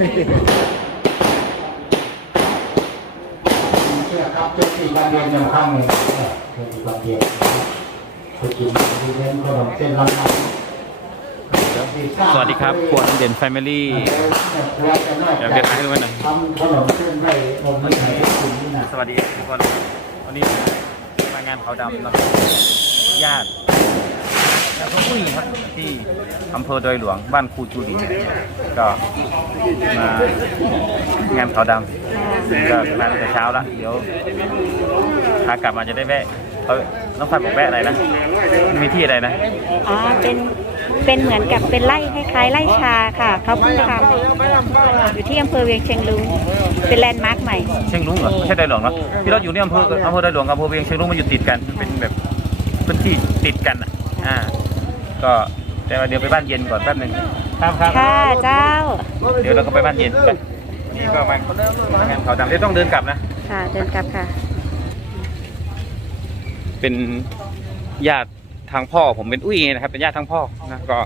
เชื่อครับเจ้าที่บานเรียนยังข้างหนึ่งเจ้าที่บานเรียนไปกินที่เล่นขนมเส้นร้อนๆสวัสดีครับครัวน้ำเด่นแฟมิลี่เดี๋ยวเดี๋ยวถ่ายรูปไว้หน่อยทำขนมเส้นไว้อมไม่ไหนกินนี่นะสวัสดีทุกคนวันนี้มางานเขาดำนะครับญาติญาติข องผู้หญิงครับที่อำเภอดอยหลวงบ้านครูจูดีก็มางานเขาดำก็มาตั้งแต่เช้าแล้วเดี๋ยวขากลับมาจะได้แวะเขาน้องฟันบอกแวะอะไรนะมีที่อะไรนะอ๋อเป็นเป็นเหมือนกับเป็นไร่คล้ายๆไร่ชาค่ะเขาเพิ่งทำอยู่ที่อำเภอเวียงเชียงรุ้งเป็นแลนด์มาร์คใหม่เชียงรุ้งเหรอไม่ใช่ดอยหลวงเหรอที่เราอยู่นี่อำเภออำเภอดอยหลวงกับอำเภอเวียงเชียงรุ้งมันอยู่ติดกันมันเป็นแบบพื้นที่ติดกันอะอ่า ก็แต่ว่าเดี๋ยวไปบ้านเย็นก่อนแป๊บหนึงครับครับค่ะเจ้า เดี๋ยวเราก็ไปบ้านเย็นไปวันนี้ก็มางานเขาดำเดี๋ยวต้องเดินกลับนะค่ะเดินกลับค่ะ เป็นญาติทางพ่อผมเป็นอุ้ยนะครับเป็นญาติทางพ่อนะก็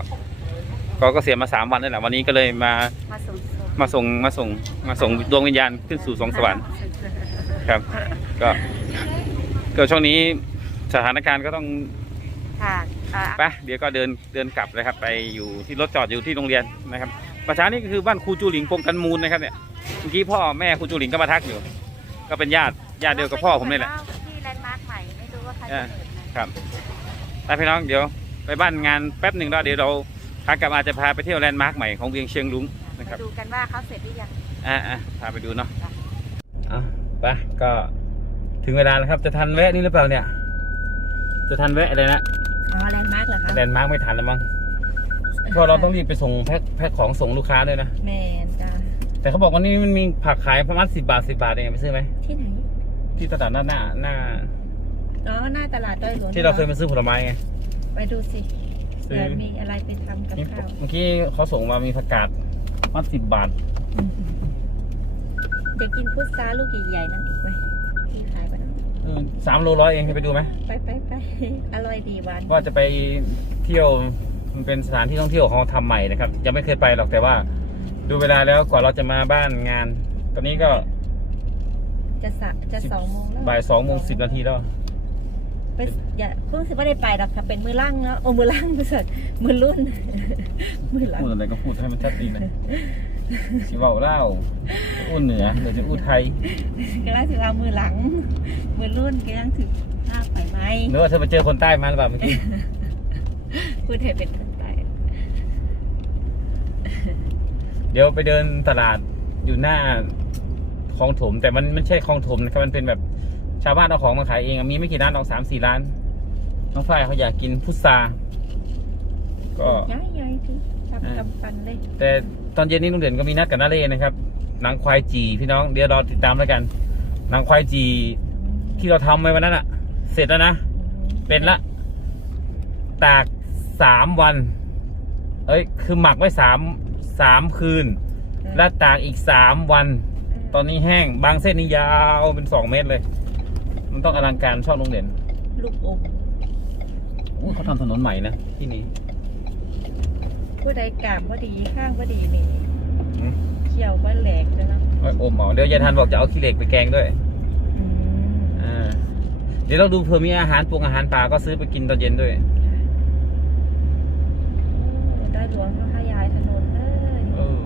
ก็ก็เสียมาสามวันนี่แหละวันนี้ก็เลยมามาส่งมาส่งมาส่งมาส่งดวงวิญญาณขึ้นสู่สวงสวรรค์ครับ ก็ก็ช่วงนี้สถานการณ์ก็ต้องค่ะอ่า ไปเดี๋ยวก็เดินเดินกลับเลยครับ ไปอยู่ที่รถจอดอยู่ที่โรงเรียนนะครับประชานี่ก็คือบ้านครูจูหลิงพงกันมูลนะครับเนี่ยเมื่อกี้พ่อแม่ครูจูหลิงก็มาทักอยู่ ก็เป็นญาติญาติเดียวกับพ่อผมนี่แหละที่แลนด์มาร์คใหม่ไม่รู้ว่าใครอ่าจะเปิดไหมครับไปพี่น้องเดี๋ยวไปบ้านงานแป๊บหนึ่งแล้วเดี๋ยวเราพากลับมาจะพาไปเที่ยวแลนด์มาร์คใหม่ของเวียงเชียงรุ้งนะครับดูกันว่าเขาเสร็จหรือยังอ่าอ่าพาไปดูเนาะเอาไปก็ถึงเวลาแล้วครับจะทันแวะนี่หรือเปล่าเนี่ย จะทันแวะอะไรนะอ๋อแลน แลนด์มาร์คไม่ทันแล้วมั้งเพราะเราต้องรีบไปส่งแพ็คแพ็คของส่งลูกค้าด้วยนะแมนจ้าแต่เขาบอกวันนี้มันมีผักขายประมาณสิบาทสิบาทเองไปซื้อไหมที่ไหนที่ตลาดหน้าหน้าหน้าอ๋อหน้าตลาดดอยหลวงที่เราเคยมาซื้อผลไม้ไงไปดูสิซื้อเผื่อมีอะไรไปทำกับข้าวเมื่อกี้เขาส่งมามีผักกาดมัดสิบบาทเดี๋ยวกินพุทราลูกใหญ่ๆนั่นอีกไหมที่ขายไปนั่นสามโลร้อยเองไปดูไหมไปไปไปอร่อยดีหวานว่าจะไปเที่ยวมันเป็นสถานที่ท่องเที่ยวของเขาทำใหม่นะครับ ยังไม่เคยไปหรอกแต่ว่า ดูเวลาแล้วกว่าเราจะมาบ้านงาน ตอนนี้ก็จะสะจะสองโมงแล้วบ่ายสองโมงสิบนาทีแล้วไปอย่าเพิ่งสิว่าได้ไปหรอกค่ะเป็นมือล่างเนาะโอ้มือล่างมือสดมือรุ่น มือหลังพูดอะไรก็พูดให้มันชัดอีกนะ สิเว่าเล่าอู้เหนือเดี๋ยวจะอู้ไทยก็ล่างถือเอามือหลัง มือรุ่นก็ยังถือหน้าไปไหมหรือว่าเธอไปเจอคนใต้มาหรือเปล่าเมื่อกี้พูดเห็นเป็นคนใต้เดี๋ยวไปเดินตลาดอยู่หน้าคลองถม แต่มันไม่ใช่คลองถมนะครับมันเป็นแบบชาวบ้านเอาของมาขายเองอะมีไม่กี่ร้านออกสามสี่ร้านน้องฝ้ายเขาอยากกินพุทราก็ ย้ายย้ายถึงอ่าทำกำปั้นเลยแต่ ตอนเย็นนี้ลุงเด่นก็มีนัดกับนาเล่นะครับหนังควายจีพี่น้องเดี๋ยวรอติดตามแล้วกันหนังควายจีที่เราทำไว้วันนั้นอะเสร็จแล้วนะ เป็นละ ตากสามวัน เอ้ย คือหมักไว้สามสามคืน และตากอีกสามวัน ตอนนี้แห้ง บางเส้นนี่ยาวเป็นสองเมตรเลย มันต้องอลังการชอบลุงเด่น ลูกอมอุ๊ยเขาทำถนนใหม่นะที่นี่ ผู้ใดกามว่าดีข้างว่าดีนี่อืม เขียวว่าแหลกแล้วเนาะโอ้ยอมเอาเดี๋ยวยายทันบอกจะเอาขี้เหล็กไปแกงด้วยอืมอ่าเดี๋ยวเราดูเผื่อมีอาหารปรุงอาหารป่าก็ซื้อไปกินตอนเย็นด้วย โอ้ได้หลวงเขาขยายถนนเลยเออ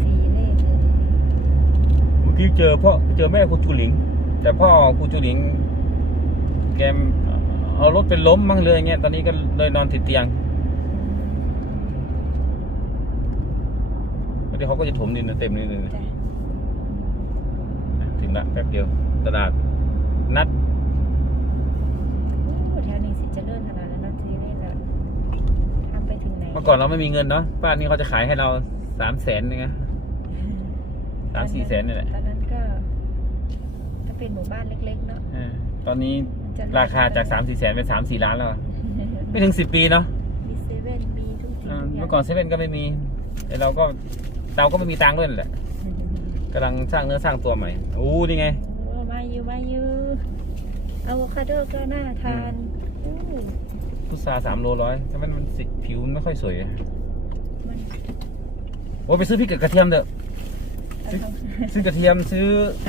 สีเลขเลยเมื่อกี้เจอพ่อเจอแม่ครูจูหลิง แต่พ่อครูจูหลิง แกมเอารถเป็นล้มมั่งเลยอย่างเงี้ยตอนนี้ก็เลยนอนติดเตียง เดี๋ยวเขาก็จะถมดินเต็มเลยเลยจ้ะถึงละแป๊บเดียว ตลาดนัดโอ้แถวนี้สิเจะเลื่อนขนาดนั้นนะทีนี่แหละทำไปถึงไหนมื่อก่อนเราไม่มีเงินเนาะบ้านนี้เขาจะขายให้เราสามแสนนึงนะสามสี่แสนนี่แหละตอนนั้นก็ก็เป็นหมู่บ้านเล็ก ๆ เนาะเออตอนนี้จะราคาจากสามสี่แสนเป็นสามสี่ล้านแล้วอะไม่ถึงสิบปีเนาะมีเซเว่นมีทุกสิ่งอ่าทุกอย่างเมื่อก่อนเซเว่นก็ไม่มีแต่เราก็ เราก็ไม่มีตังค์ด้วยนั่นแหละกำลังสร้างเนื้อสร้างตัวใหม่อู้นี่ไงโอ้มาอยู่มาอยู่อะโวคาโดก็น่าทานอู้พุทราสามโลร้อยทำไมมันสีผิวมันไม่ค่อยสวยอะมันโอ้ยไปซื้อพริกกับกระเทียมเถอะซื้อซื้อกระเทียมซื้อ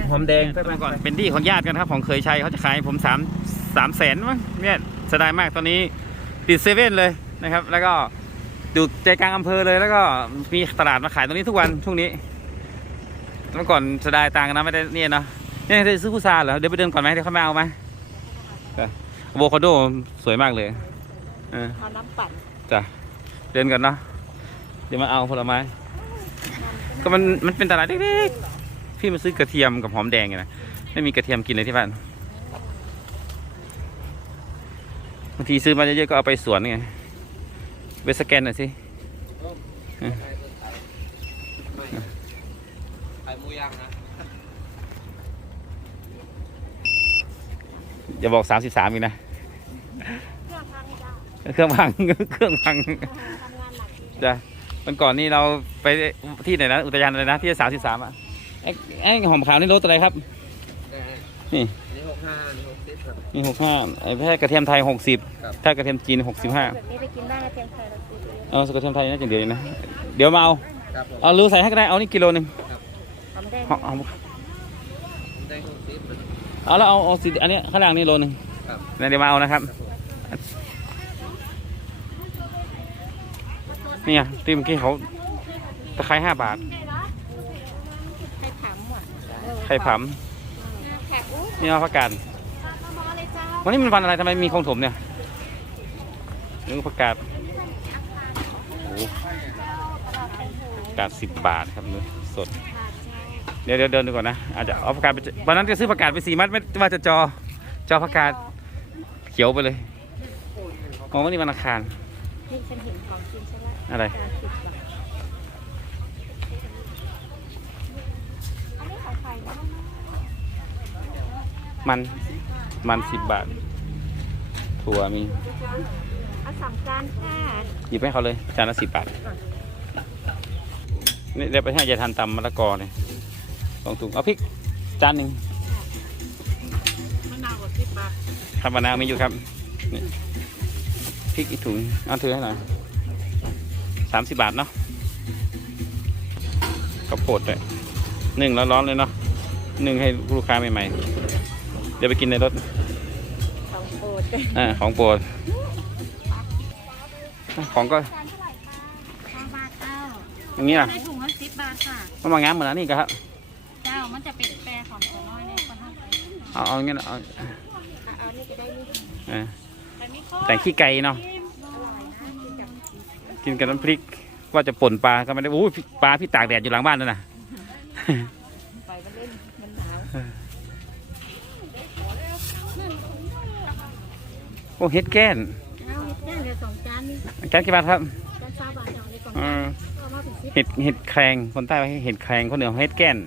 หอมแดงไปก่อนเป็นที่ของญาติกันครับ ของเคยชัยเขาจะขายให้ผมสามสามแสนมั้งเนี่ยเสียดายมากตอนนี้ติดเซเว่นเลยนะครับ แล้วก็ อยู่ใจกลางอำเภอเลยแล้วก็มีตลาดมาขายตรงนี้ทุกวันช่วงนี้เมื่อก่อนเสียดายตังค์นะไม่ได้เนี่ยเนาะเนี่ยจะซื้อพุทราเหรอเดี๋ยวไปเดินก่อนไหมเดี๋ยวเขามาเอาไหมอะโวคาโดสวยมากเลยเออเอาน้ำปั่นจ้ะเดินก่อนเนาะเดี๋ยวมาเอาผลไม้ ก็มันมันเป็นตลาดเล็กๆพี่มาซื้อกระเทียมกับหอมแดงไงนะไม่มีกระเทียมกินเลยที่บ้านบางทีซื้อมาเยอะๆก็เอาไปสวนไง ไปสแกนหน่อยสิขายหมูย่างนะอย่าบอกสามสิบสามอีกนะ เครื่องพังเครื่องพังจ้ะวันก่อนนี่เราไปที่ไหนนะอุทยานอะไรนะที่สามสิบสามอะไอ้ไอ้หอมขาวนี่รถอะไรครับ นี่นี่หกห้านี่หกสิบครับนี่หกห้าไอ้แค่กระเทียมไทยหกสิบครับถ้ากระเทียมจีนหกสิบห้าแบบนี้ไปกินได้นะเพียงไทยเราซื้อ เยอะเอากระเทียมไทยน่าจะเดียวเองนะเดี๋ยวมาเอาครับผมเอารู้ใส่ให้ก็ได้เอานี่กิโลหนึ่งหอมแดงเอาเอาได้หกสิบ เอาแล้วเอาเอาสิอันเนี้ยข้างล่างนี่โลหนึ่งครับเดี๋ยวมาเอานะครับ นี่ไงที่เมื่อกี้เขาตะไคร้ห้าบาทไข่ผำอะไข่ผแขกอู้ำนี่เอาผักกาดมาเลยเจ้าวันนี้มันวันอะไรทำไมมีของถมเนี่ยนี่ผักกาดโอ้ผั กกาดสิบบาทครับเนื้อสด เดี๋ยวเดี๋ยวเดินดูก่อนนะอาจจะเอาผักกาดไปวันนั้นจะซื้อผักกาดไปสี่มัดไม่ว่าจะจอจอผักกาดเขียวไปเลยมองว่านี่วันอังคารนี่ฉันเห็นของกินใช่ไหมอะไรจานสิบบาทอันนี้ของใครนะมันมันสิบบาท ถั่วมีเอาสองจานค่ะหยิบให้เขาเลยจานละสิบบาท นี่เดี๋ยวไปให้ยายทันตำมะละกอเลยสองถุงเอาพริกจานหนึ่งมะนาวกับสิบบาทครับมะนาวมีอยู่ครับนี่พริกอีกถุงเอาถือให้หน่อยสามสิบบาทเนาะข้าวโพดเลยหนึ่งร้อนๆเลยเนาะหนึ่งให้ลูกค้าใหม่ๆ เดี๋ยวไปกินในรถ ของโปรดอ่าของโปรดของก็ ห้าบาทเจ้าอย่างนี้ล่ะ ในถุงละสิ บบาทค่ะมันมางามเหมือนอันนี้ก็ครับเจ้ามันจะเป็นแปรของตัวน้อยเนี่ยคนนั้นเอาเอางี้นะเอาเอานี่จะได้นี่เออแต่ไม่ค่อยแต่งขี้ไก่เนาะอร่อยนะกินกับกินกับน้ำพริกว่าจะป่นปลาก็ไม่ได้โอ้ยปลาพี่ตากแดดอยู่หลังบ้านนั่นน่ะไปมันเล่นมันหนาวโอ้เฮ็ดแก้นเอาแค่เหลือสองจานนี่แก้นกี่บาทครับจานซาบาทเอาเลยก่อนเออ เห็ดเห็ดแครงคนใต้ว่าเห็ดแครงคนเหนือเฮ็ดแก้น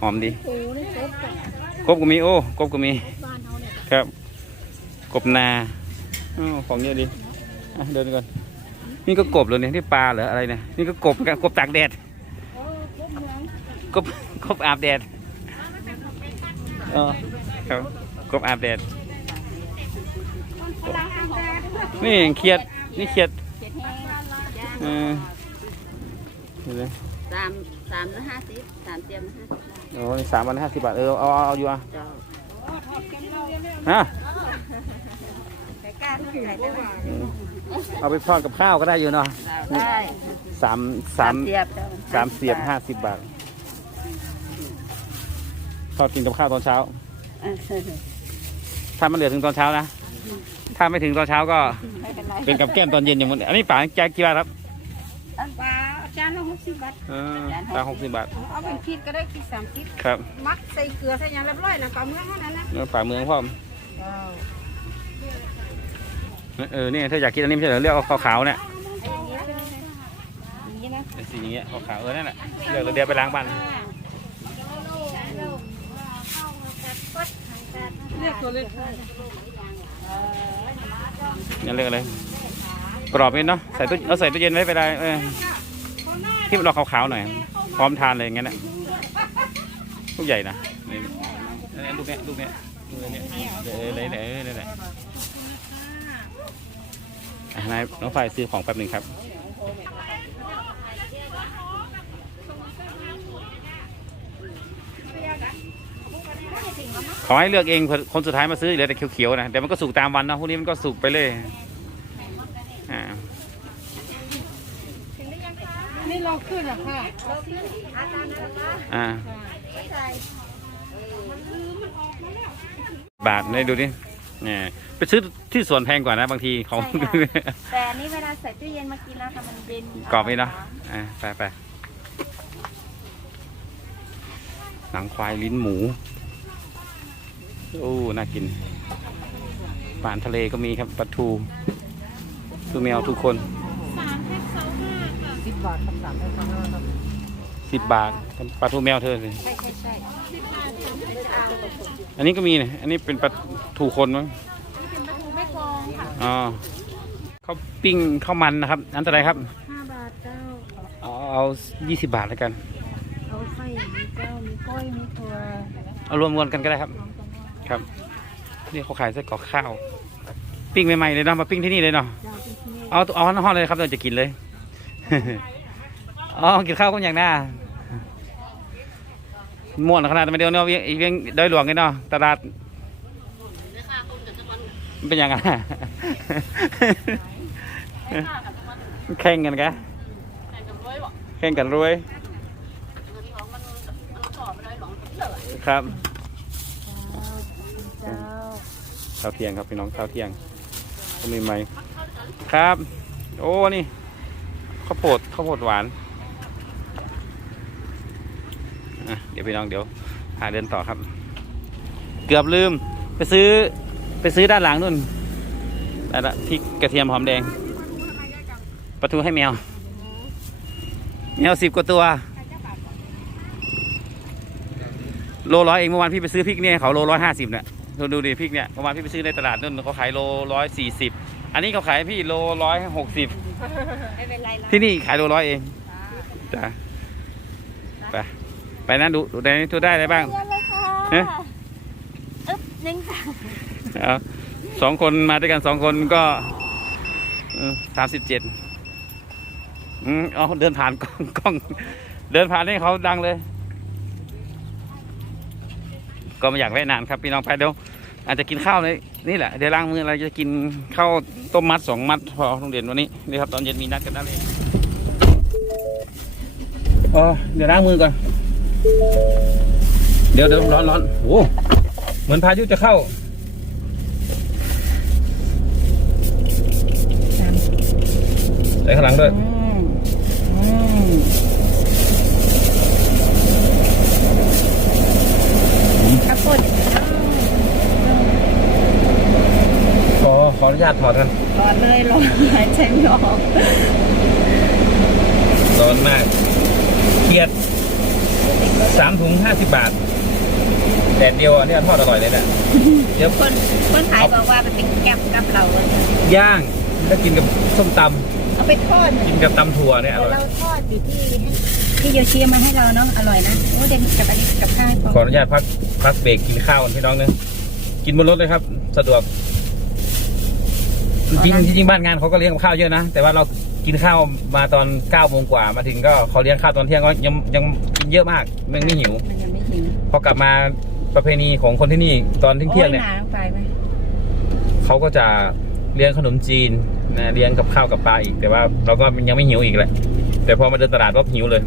หอมดีโอ้นี่ครบกับกบก็มีโอ้กบก็มีบ้านเขาเนี่ยครับ กบนาอ้าวของเยอะดีอะเดินก่อนนี่ก็กบเลยเนี่ยนี่ปลาเหรออะไรเนี่ยนี่ก็กบเหมือนกันกบตากแดดโอ้ครบเมืองกบกบอาบแดดเออครับกบอาบแดด นี่เขียดนี่เขียดเจ็ดแห้งจ้าเออ ห็นไหมสามสามละห้าสิบสามเตรียมห้าสิบโอ้นี่สามพันห้าสิบบาทเออเอาเอาเอาอยู่อะเจ้าฮะแต่กล้าที่ไหนได้ไหมอืมเอาไปทอดกับข้าวก็ได้อยู่เนาะได้สามสามเสียบเจ้าสามเสียบห้าสิบบาททอดกินกับข้าวตอนเช้า เออถ้ามันเหลือถึงตอนเช้านะ ถ้าไม่ถึงตอนเช้าก็ไม่เป็นไรเป็นกับแก้มตอนเย็นอย่างมันอันนี้ป่าแจกกี่บาทครับ อันปลา จานละหกสิบบาทเออปลาหกสิบบาท เอาเป็นขีดก็ได้ขีดสามสิบครับมักใส่เกลือใส่หยังเรียบร้อยนะก็เอาเมื่อเท่านั้นนะเนื้อป่าเมืองพ่อมเออเนี่ยถ้าอยากกินอันนี้ไม่ใช่เหรอเลือกเอาขาวๆเนี่ยไอ้นี้เป็นสีอย่างเงี้ยขาวๆเออนั่นแหละเดี๋ยวเดี๋ยวไปล้างบ้านเรียกตัวเล็กนี่เรียกอะไรกรอบนิดเนาะใส่ตู้เอาใส่ตู้เย็นไว้ไปได้เออ ที่มันออกขาวๆหน่อย พร้อมทานเลยอย่างเงี้ยนะลูกใหญ่นะนี่ลูกเนี้ยลูกเนี้ยลูกเนี้ยเลยเลยเลยเลยเลยนายน้องฝ่ายซื้อของแป๊บหนึ่งครับขอให้เลือกเองคนสุดท้ายมาซื้อเหลือแต่เขียวๆนะเดี๋ยวมันก็สุกตามวันนะพวกนี้มันก็สุกไปเลยอ่า นี่ เราขึ้นเหรอค่ะอ่าบาทนี่ดูดิเนี่ยไปซื้อที่สวนแพงกว่านะบางทีของใช่ค่ะแต่อันนี้เวลาใส่ตู้เย็นมากินแล้วค่ะมันเย็นกรอบนี่เนาะอ่าไปไปหนังควายลิ้นหมูโอ้น่ากินปลาทะเลก็มีครับปลาทูทูแมวทุกคนสิ บบาทครับสามแพ็คข้างหน้าครับสิบบาทปลาทูแมวเธอสิใช่ใช่ใช่อันนี้ก็มีนะอันนี้เป็นปลาทูคนมั้งอ๋อข้าวปิ้งข้าวมันนะครับ อันเท่าไหรครับห้าบาทเจ้าเอาเอายี่สิบบาทแล้วกันเอาไส้มีเจ้ามีกล้อยมีถั่วเอารวมๆกันก็ได้ครับ ครับนี่เขาขายไส้กรอกข้าว ปิ้งใหม่ๆเลยเนาะมาปิ้งที่นี่เลยเนาะเอาเอาห้องเลยครับเราจะกินเลย อ๋อกินข้าวก็อย่างหน้าม่วนขนาดไม่เดียวเนาะวียงอีเวียงดอยหลวงเลยเนาะตลาดเป็นยังไงแข่งกันกะแข่งกันรวยครับข้าวเที่ยงครับพี่น้องข้าวเที่ยงก็มีไหมครับ โอ้นี่ ข้าวโพดข้าวโพดหวานเดี๋ยวพี่น้องเดี๋ยวหาเดินต่อครับ เกือบลืมไปซื้อไปซื้อด้านหลังนู่นได้ละพริกกระเทียมหอมแดงปลาทูให้แมว แมวสิบกว่าตัว โลร้อยเองเมื่อวานพี่ไปซื้อพริกเนี่ยเขาโลร้อยห้าสิบเนี่ยดูดูดิพริกเนี่ยเมื่อวานพี่ไปซื้อในตลาดนู่นเขาขายโลร้อยสี่สิบ อันนี้เขาขายพี่โลร้อยหกสิบไม่เป็นไรละที่นี่ขายโลร้อยเองจ้ะไปไปนั่นดูดูได้ดูได้อะไรบ้างเรียนเลยค่ะเอ๊ะอึ๊บหนึ่งค่ะเอาสองคนมาด้วยกันสองคนก็สามสิบเจ็ดอืมเอาเดินผ่านกล้องกล้อง เดินผ่านให้เขาดังเลย ก็ไม่อยากแวะนานครับพี่น้องไปเดี๋ยวอาจจะกินข้าวเลย นี่แหละเดี๋ยวล้างมือเราจะกินข้าวต้มมัดสองมัดพอโรงเรียนวันนี้นี่ครับตอนเย็นมีนัดกันนั่นเองอ๋อเดี๋ยวล้างมือก่อน เดี๋ยวเดี๋ยวร้อนร้อนโอ้เหมือนพายุจะเข้าใส่ข้างหลังด้วยอืมอืมข้าวโพด ขอขออนุญาตถอดกันร้อนเลยร้อนหายใจไม่ออกร้อนมากเกียดสามถุงห้าสิบบาทแดดเดียวอะเนี่ยทอดอร่อยเลยเนี่ยเดี๋ยวคนคนขายบอกว่ามันเป็นแก้มกับเราเลยย่างแล้วกินกับส้มตเอาไปทอดำกินกับตำถั่วเนี่ยอเดี๋ยวร่อยเราทอดอยู่ที่ที่โยชิเอามาให้เราเนาะอร่อยนะโอ้เด่นกับอันนี้กับข้าวพอขออนุญาตพักพักเบรกกินข้าวกันพี่น้องเนอะกินบนรถเลยครับ สะดวก จริงจริงๆบ้านงานเขาก็เลี้ยงกับข้าวเยอะนะ แต่ว่าเรากินข้าวมาตอนเก้าโมงกว่ามาถึงก็เขาเลี้ยงข้าวตอนเที่ยงก็ยังยังกินเยอะมากมันไม่หิว มันยังไม่หิวพอกลับมาประเพณีของคนที่นี่ตอนเที่ยงๆเนี่ยโอ้หนาลงไปไหมเขาก็จะเลี้ยงขนมจีนนะเลี้ยงกับข้าวกับปลาอีก แต่ว่าเราก็ยังไม่หิวอีกแหละ แต่พอมาเดินตลาดก็หิวเลย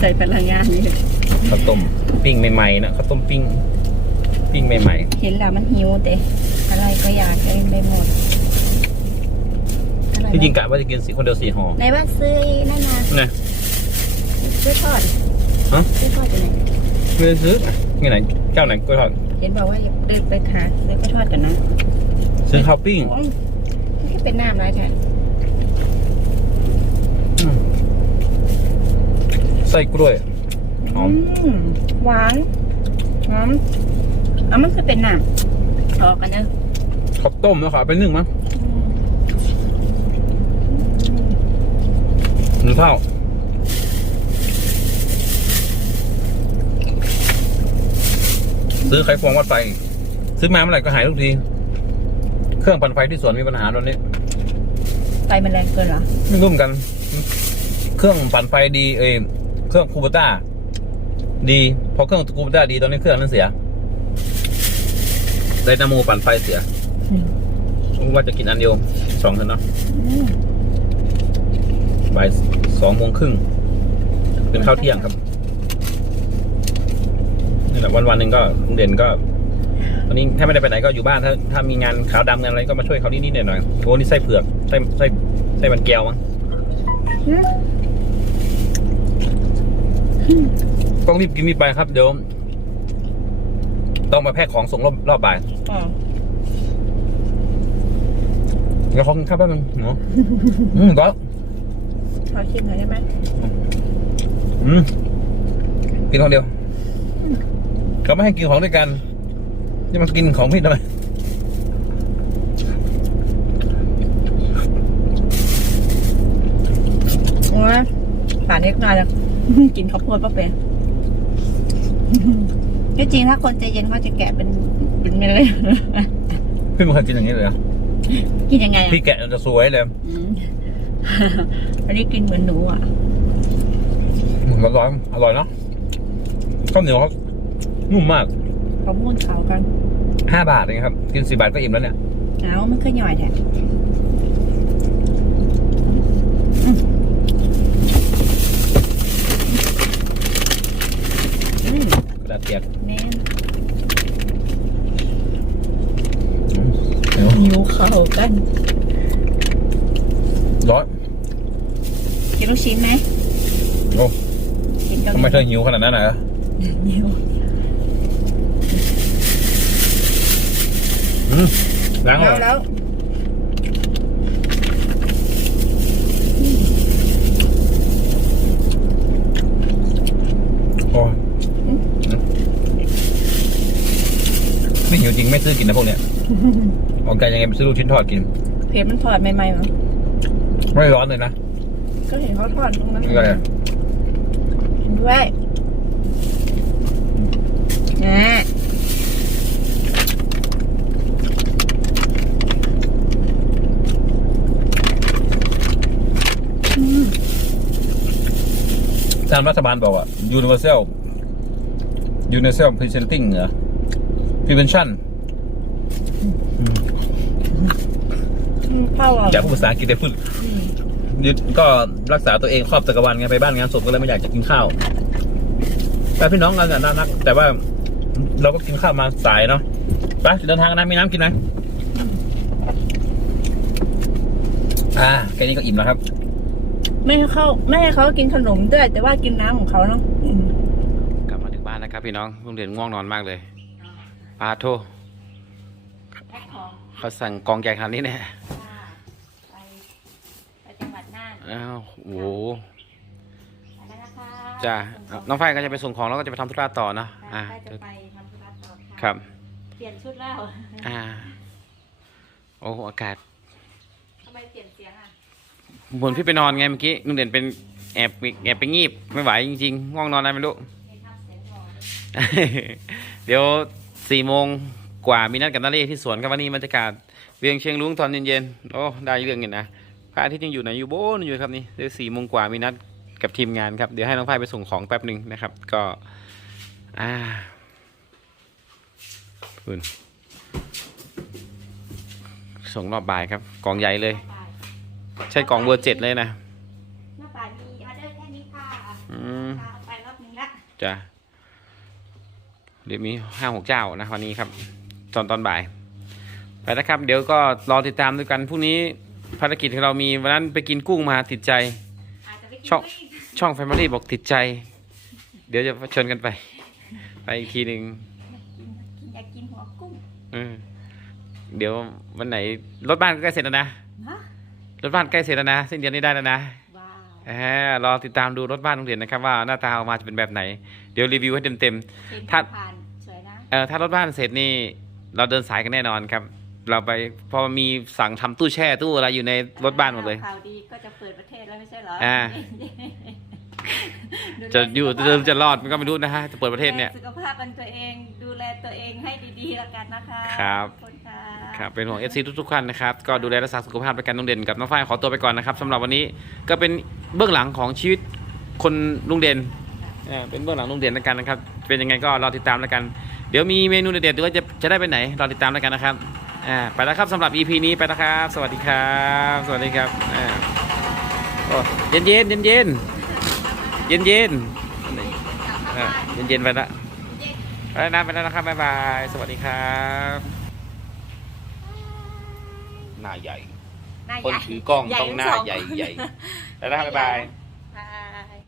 ใส่พลังงานนี่ข้าวต้มปิ้งใหม่ๆนะข้าวต้มปิ้ง ปิ้งใหม่เห็นแล้วมันหิวเตะอะไรก็อยากได้ไปหมดอร่อยๆที่จริงกะว่าจะกินสีคนเดียวสี่ห่อไหนว่าซื้อนั่นนะนะซื้อทอดฮะซื้อทอดอยู่ไหนไม่ได้ซื้อไงไหนเจ้าไหนกล้วยทอดเห็นบอกว่าอย่าเดินไปหาซื้อก็ทอดกันนะซื้อข้าวปิ้งโอ้ยนี่เป็นน้ำไรแทนอืมไส้กล้วยหอมอืมหวานหอม อะมันคือเป็นหนังออกกันเนอะข้าวต้มแล้วขอไปนึ่งมั้งหนึ่งเท่าซื้อไขควงวัดไฟ ซื้อมาเมื่อไหร่ก็หายทุกที เครื่องปั่นไฟที่สวนมีปัญหาตอนนี้ ไฟมันแรงเกินเหรอ ไม่รู้เหมือนกัน เครื่องปั่นไฟดี เอยเครื่องคูเบต้า ดี พอเครื่องคูเบต้าดีตอนนี้เครื่องนั้นเสีย ไดนาโมปั่นไฟเสียอืมว่าจะกินอันเดียวสองเถอะเนาะอืมบ่ายสองโมงครึ่งเป็นข้าวเที่ยงครับนี่แหละวันวันๆหนึ่งก็ลุงเด่นก็วันนี้ถ้าไม่ได้ไปไหนก็อยู่บ้านถ้าถ้ามีงานขาวดำงานอะไรก็มาช่วยเขานิดๆหน่อยๆโอ้นี่ไส้เผือกไส้ไส้ไส้มันแก้วมั้งอืมต้องรีบกินรีบไปครับเดี๋ยว ต้องมาแพ็คของส่งรอบรอบบ่ายอ๋อเดี๋ยวขอกินข้าวแป๊บนึงเนาะอืมก็ขอชิมหน่อยได้ไหมอืมกินของเดียวเขาไม่ให้กินของด้วยกันจะมากินของพี่ทำไมโอ้ยป่านนี้นานแล้วกินข้าวโพดป้าเป็น ที่จริงถ้าคนใจเย็นเขาจะแกะเป็นเป็นเม็ดเลย พี่ไม่เคยกินอย่างนี้เลยเหรอกินยังไงอะพี่แกะจะสวยเลยอืม อันนี้กินเหมือนหนูอะอร่อยอร่อยเนาะข้าวเหนียวเขานุ่มมากเขาม่วนเขากันห้าบาทเองครับ กินสี่บาทก็อิ่มแล้วเนี่ย เอามันก็หน่อยแท้อืม กระดาษ เปียกแม่นเหนียวหิวเขากันร้อนกินลูกชิ้นไหมโอ้กินกับทำไมเธอหิวขนาดนั้นอะหิวอืมล้างหรแล้วอแล้ว ไม่หิวจริงไม่ซื้อกินนะพวกเนี้ย ออกใจยังไงไปซื้อลูกชิ้นทอดกิน เพจมันถอดใหม่ๆมั้งไม่ร้อนเลยนะก็เห็นเขาถอดตรงนั้นอะไรอะเห็นด้วยนะทางรัฐบาลบอกอะ universal universal presenting เหรอ prevention เข้าอะอยากพูดภาษาอังกฤษแต่พูดยึดก็รักษาตัวเองครอบจักรวาลไงไปบ้านงานศพก็เลยไม่อยากจะกินข้าว แต่พี่น้องกันน่ะน่ารัก แต่ว่าเราก็กินข้าวมาสายเนาะไปเดินทางกันนะมีน้ำกินไหมอ่าแค่นี้ก็อิ่มแล้วครับ ไม่ให้เขาไม่ให้เขากินขนมด้วย แต่ว่ากินน้ำของเขาเนาะอืมกลับมาถึงบ้านนะครับพี่น้องลุงเด่นง่วงนอนมากเลย ปาโทเขาสั่งกองใหญ่ขนาดนี้เนี่ยไปไปจังหวัดน่านอ้าวโอ้โหไปแล้วนะคะจ้าน้องฝ้ายก็จะไปส่งของแล้วก็จะไปทำธุระต่อเนาะอ่าไปจะไปทำธุระต่อค่ะครับ เปลี่ยนชุดแล้วอ่า โอ้โหอากาศทำไมเปลี่ยนเสียงอะเหมือนพี่ไปนอนไงเมื่อกี้ลุงเด่นเป็นแอบแอบไปงีบไม่ไหวจริงๆง่วงนอนอะไรไม่รู้ เห็นทำเสียงหล่อเดี๋ยว สี่โมงกว่ามีนัดกับนาเล่ที่สวนครับวันนี้บรรยากาศเวียงเชียงรุ้งตอนเย็นๆโอ้ได้เรื่องอยู่นะพระอาทิตย์ยังอยู่ไหนอยู่โบนอยู่ครับนี่เดี๋ยวสี่โมงกว่ามีนัดกับทีมงานครับเดี๋ยวให้น้องฝ้ายไปส่งของแป๊บหนึ่งนะครับ ก็อ่าคุณส่งรอบบ่ายครับกองใหญ่เลย ใช่กองเบอร์เจ็ดเลยนะหน้าป่ามีออเดอร์แค่นี้ค่ะอืมพาไปรอบนึงละจ้ะ เดี๋ยวมีห้าหกเจ้านะวันนี้ครับ ตอนตอนบ่าย ไปนะครับ เดี๋ยวก็รอติดตามด้วยกันพรุ่งนี้ภารกิจของเรามีวันนั้นไปกินกุ้งมาติดใจ อาจจะไปกินช่องด้วยอีกช่องแฟมิลี่บอกติดใจ เดี๋ยวจะชวนกันไป ไปอีกทีหนึ่งอยากกินหัวกุ้งเออเดี๋ยววันไหนรถบ้านก็ใกล้เสร็จแล้วนะฮะรถบ้านใกล้เสร็จแล้วนะสิ้นเดือนนี้ได้แล้วนะ ว้าวเออ่ารอติดตามดูรถบ้านลุงเด่นนะครับว่าหน้าตาออกมาจะเป็นแบบไหน เดี๋ยวรีวิวให้เต็มๆถ้าผ่านสวยนะเอ่อถ้ารถบ้านเสร็จนี่เราเดินสายกันแน่นอนครับ เราไปพอมีสั่งทำตู้แช่ตู้อะไรอยู่ในรถบ้านหมดเลยข่าวดีก็จะเปิดประเทศแล้วไม่ใช่เหรออ่าจะอยู่จะเดินจะรอดมันก็ไม่รู้นะฮะจะเปิดประเทศเนี่ยดูแลสุขภาพเป็นตัวเองดูแลตัวเองให้ดีๆแล้วกันนะคะครับขอบคุณค่ะครับเป็นห่วงเอฟซีทุกๆท่านนะครับก็ดูแลรักษาสุขภาพด้วยกันลุงเด่นกับน้องฝ้ายขอตัวไปก่อนนะครับสำหรับวันนี้ก็เป็นเบื้องหลังของชีวิตคนลุงเด่น เอ่อเป็นเบื้องหลังลุงเด่นแล้วกันนะครับ เป็นยังไงก็รอติดตามแล้วกัน เดี๋ยวมีเมนูเด็ดๆหรือว่าจะจะได้ไปไหนรอติดตามแล้วกันนะครับอ่าไปแล้วครับสำหรับ EP นี้ไปแล้วครับ สวัสดีครับ สวัสดีครับอ่าโอ้เย็นเย็นเย็นเย็นเย็นเย็นๆอ่าเย็นเย็นๆไปละไปแล้วนะไปแล้วนะครับบ๊ายบายสวัสดีครับหน้าใหญ่หน้าคนใหญ่ถือกล้องใหญ่ต้องหน้าทั้งสองใหญ่ใหญ่แล้วนะครับบ๊ายบาย